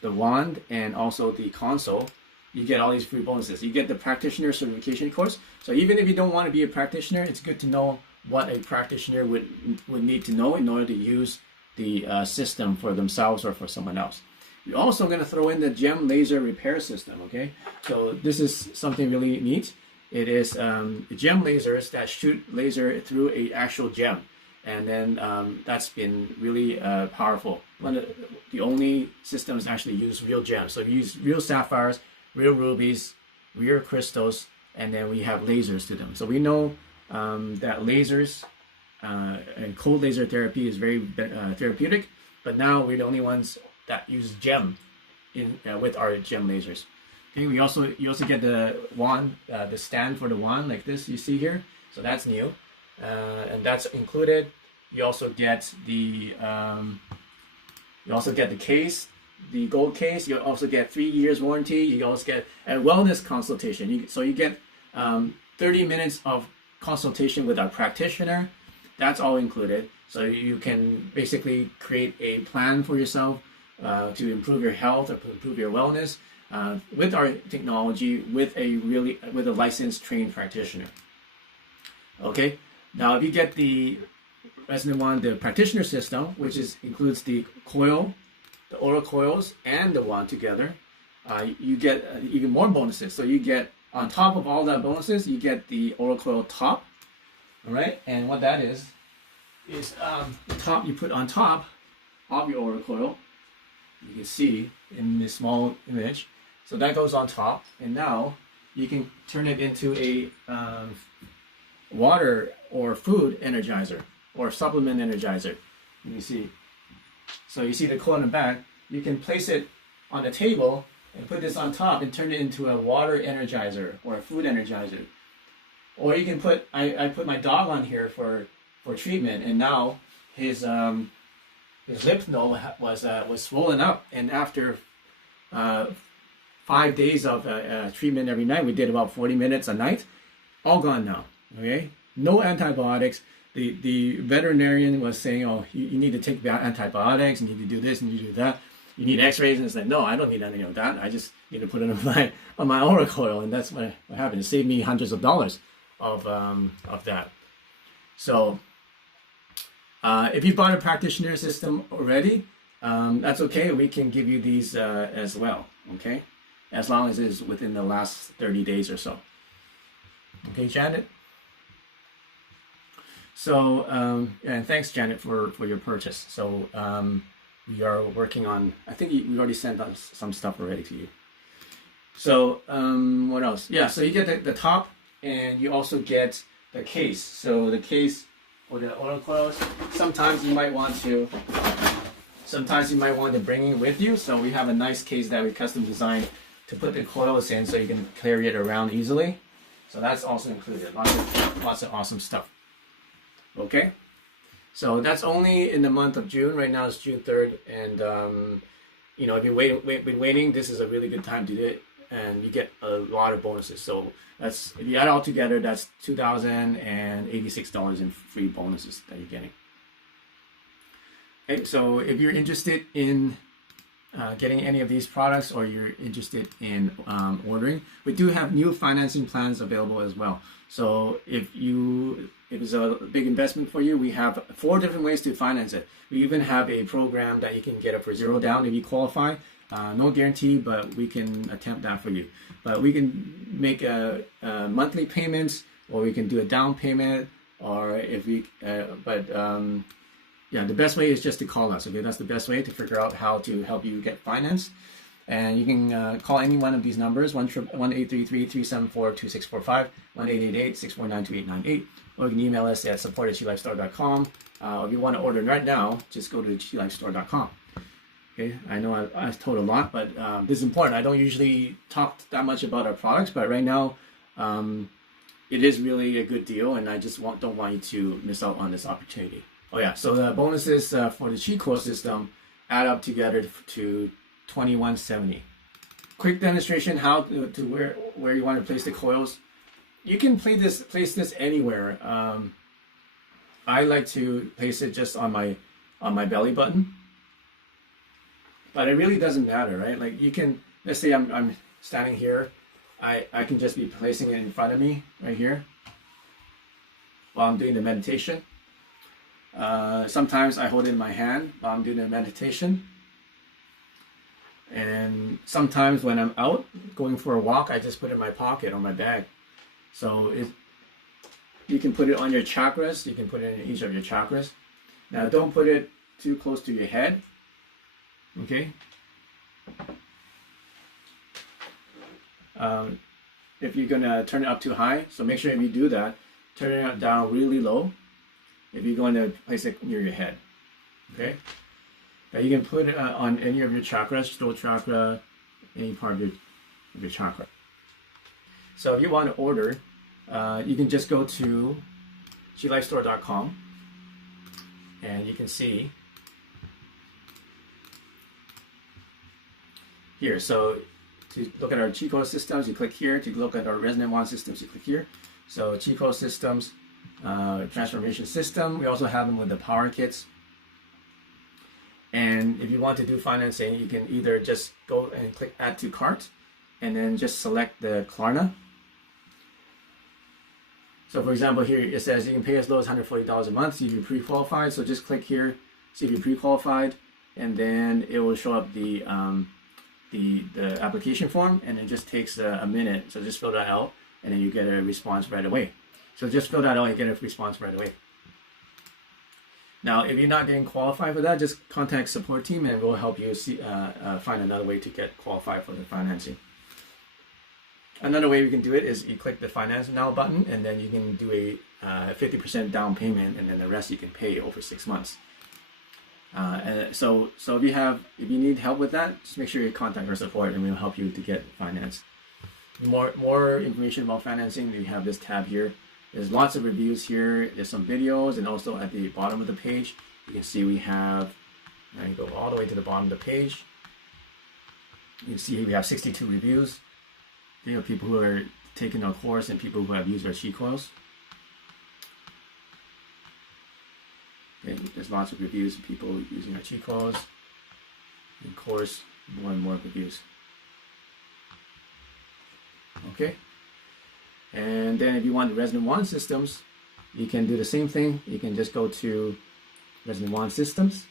wand and also the console, you get all these free bonuses. You get the practitioner certification course. So even if you don't want to be a practitioner, it's good to know what a practitioner would need to know in order to use the system for themselves or for someone else. You're also going to throw in the gem laser repair system, okay? So this is something really neat. It is gem lasers that shoot laser through a actual gem. And then that's been really powerful. One of the only systems actually use real gems. So you use real sapphires, real rubies, real crystals, and then we have lasers to them. So we know that lasers and cold laser therapy is very therapeutic, but now we're the only ones that use gem with our gem lasers. Okay, you also get the wand, the stand for the wand like this you see here. So that's new, and that's included. You also get the case, the gold case. You also get 3 years warranty. You also get a wellness consultation. So you get 30 minutes of consultation with our practitioner. That's all included. So you can basically create a plan for yourself to improve your health or to improve your wellness with our technology, with a licensed trained practitioner. Okay. Now, if you get the Resonant Wand, the practitioner system, which includes the coil, the oral coils, and the wand together, you get even more bonuses. So you get, on top of all that bonuses, you get the oral coil top. All right, and what that is the top you put on top of your oral coil. You can see in this small image. So that goes on top, and now you can turn it into a water or food energizer or supplement energizer. You see. So you see the coil in the back. You can place it on the table and put this on top and turn it into a water energizer or a food energizer. Or you can put, I put my dog on here for treatment, and now his lymph node was swollen up, and after 5 days of treatment every night, we did about 40 minutes a night, all gone now. Okay, no antibiotics. The veterinarian was saying, oh, you need to take antibiotics, you need to do this, and you need to do that. You need X-rays, and it's like, no, I don't need any of that. I just need to put it on my oral coil, and that's what happened. It saved me hundreds of dollars of that. So if you bought a practitioner system already, that's okay. We can give you these as well, okay? As long as it's within the last 30 days or so. Okay, Janet? So, and thanks, Janet, for your purchase. So we are working on, I think we already sent us some stuff already to you. So what else? Yeah, so you get the top, and you also get the case. So the case for the oil coils, sometimes you might want to bring it with you. So we have a nice case that we custom designed to put the coils in so you can carry it around easily. So that's also included. Lots of awesome stuff. Okay, so that's only in the month of June. Right now it's June 3rd, and you know, if you've been waiting, this is a really good time to do it, and you get a lot of bonuses. So that's, if you add all together, that's $2,086 in free bonuses that you're getting. Okay, so if you're interested in getting any of these products, or you're interested in ordering, we do have new financing plans available as well. So if it's a big investment for you, we have 4 different ways to finance it. We even have a program that you can get it for 0 down if you qualify. No guarantee, but we can attempt that for you. But we can make a monthly payments, or we can do a down payment, or if we, yeah, the best way is just to call us. Okay, that's the best way to figure out how to help you get financed. And you can call any one of these numbers: 1-833-374-2645, 1-888-649-2898, or you can email us at support@QLifeStore.com. If you want to order right now, just go to QLifeStore.com. Okay, I know I've told a lot, but this is important. I don't usually talk that much about our products, but right now it is really a good deal, and I just don't want you to miss out on this opportunity. Oh yeah, so the bonuses for the Qi Coil system add up together to $2170. quick demonstration how to where you want to place the coils. You can place this anywhere. I like to place it just on my belly button, but it really doesn't matter, right? Like you can, let's say I'm standing here, I can just be placing it in front of me right here while I'm doing the meditation. Sometimes I hold it in my hand while I'm doing the meditation. And sometimes when I'm out going for a walk, I just put it in my pocket or my bag. So you can put it on your chakras. You can put it in each of your chakras. Now don't put it too close to your head. Okay. If you're gonna turn it up too high, so make sure if you do that, turn it down really low. If you're going to place it near your head, okay. Now you can put it on any of your chakras, throat chakra, any part of your chakra. So if you want to order, you can just go to qilifestore.com and you can see here. So to look at our Qi Coil systems, you click here. To look at our resonant wand systems, you click here. So Qi Coil systems, transformation system. We also have them with the power kits. And if you want to do financing, you can either just go and click add to cart and then just select the Klarna. So for example, here it says you can pay as low as $140 a month if you're pre-qualified. So just click here, see if you're pre-qualified, and then it will show up the application form, and it just takes a minute. So just fill that out, and then you get a response right away. So just fill that out and get a response right away. Now, if you're not getting qualified for that, just contact support team and we'll help you find another way to get qualified for the financing. Another way we can do it is you click the finance now button, and then you can do a 50% down payment, and then the rest you can pay over 6 months. And so if you need help with that, just make sure you contact our support and we'll help you to get financed. More information about financing, we have this tab here. There's lots of reviews here. There's some videos, and also at the bottom of the page, you can see we have, now you go all the way to the bottom of the page. You can see we have 62 reviews. You know, people who are taking our course and people who have used our Qi Coils. Okay, there's lots of reviews of people using our Qi Coils. Of course, more and more reviews. Okay. And then if you want the resonant wand systems, you can do the same thing. You can just go to resonant wand systems,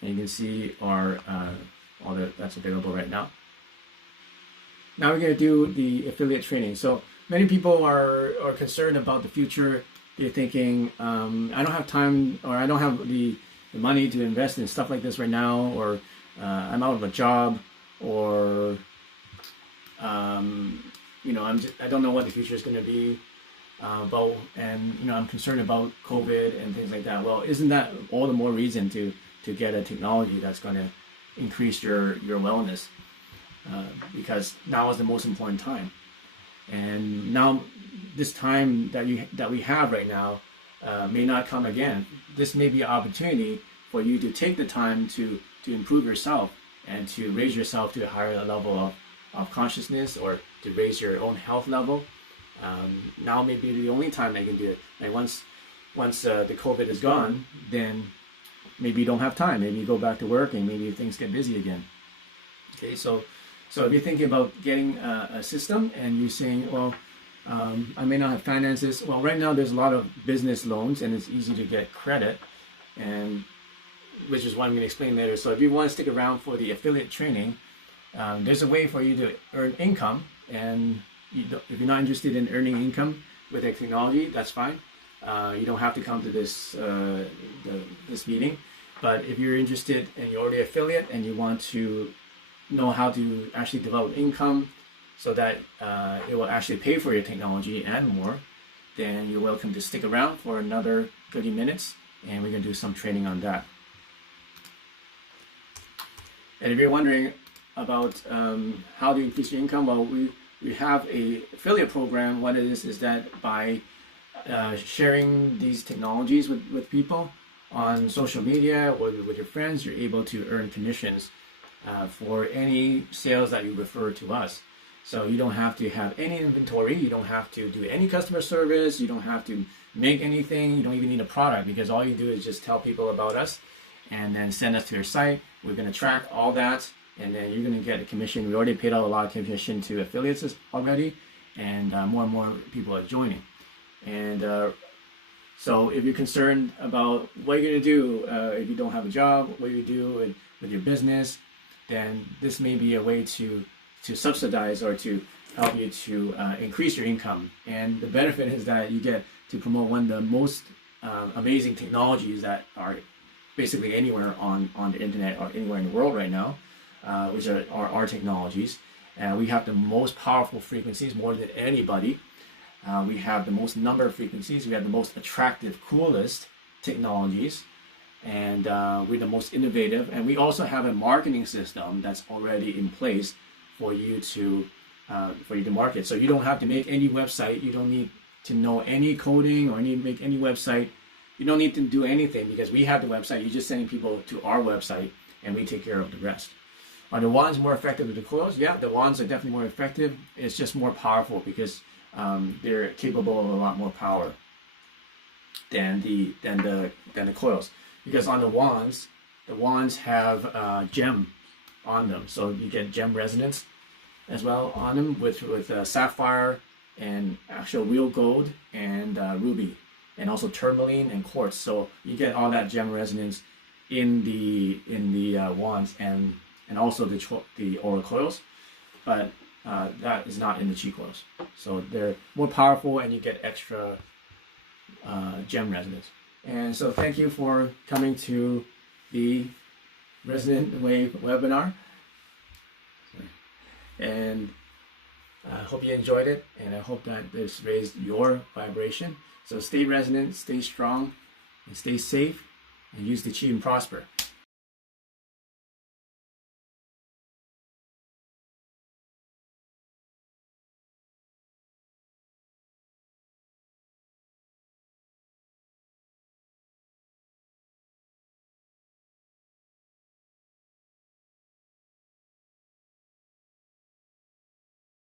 and you can see our all that's available right now. Now we're going to do the affiliate training. So many people are concerned about the future. They're thinking, I don't have time, or I don't have the money to invest in stuff like this right now, or I'm out of a job, or you know, I don't know what the future is going to be, and you know, I'm concerned about COVID and things like that. Well, isn't that all the more reason to get a technology that's going to increase your wellness? Because now is the most important time, and now this time that we have right now may not come again. This may be an opportunity for you to take the time to improve yourself and to raise yourself to a higher level of consciousness, or to raise your own health level. Now may be the only time I can do it. Like once the COVID is gone, then maybe you don't have time. Maybe you go back to work and maybe things get busy again. Okay, so if you're thinking about getting a system and you're saying, well, I may not have finances. Well, right now there's a lot of business loans and it's easy to get credit, and which is what I'm going to explain later. So if you want to stick around for the affiliate training, there's a way for you to earn income, and if you're not interested in earning income with the technology, that's fine. You don't have to come to this this meeting. But if you're interested and you're already affiliate and you want to know how to actually develop income so that it will actually pay for your technology and more, then you're welcome to stick around for another 30 minutes, and we're going to do some training on that. And if you're wondering about how to increase your income, well, we have a affiliate program. What it is that by sharing these technologies with people on social media or with your friends, you're able to earn commissions for any sales that you refer to us. So you don't have to have any inventory, you don't have to do any customer service, you don't have to make anything, you don't even need a product, because all you do is just tell people about us and then send us to your site. We're going to track all that, and then you're going to get a commission. We already paid out a lot of commission to affiliates already, and more people are joining. And so if you're concerned about what you're going to do if you don't have a job, what you do with your business, then this may be a way to subsidize or to help you to increase your income. And the benefit is that you get to promote one of the most amazing technologies that are basically anywhere on the internet or anywhere in the world right now, which are our technologies. And we have the most powerful frequencies, more than anybody. We have the most number of frequencies. We have the most attractive, coolest technologies. And we're the most innovative. And we also have a marketing system that's already in place for you to market. So you don't have to make any website. You don't need to know any coding or need to make any website. You don't need to do anything, because we have the website. You're just sending people to our website, and we take care of the rest. Are the wands more effective than the coils? Yeah, the wands are definitely more effective. It's just more powerful because they're capable of a lot more power than the coils. Because on the wands have gem on them, so you get gem resonance as well on them with sapphire and actual real gold and ruby, and also tourmaline and quartz. So you get all that gem resonance in the wands and also the aura coils, but that is not in the Qi coils. So they're more powerful, and you get extra gem resonance. And so thank you for coming to the Resonant Wave webinar. And I hope you enjoyed it, and I hope that this raised your vibration. So stay resonant, stay strong, and stay safe, and use the Qi and prosper.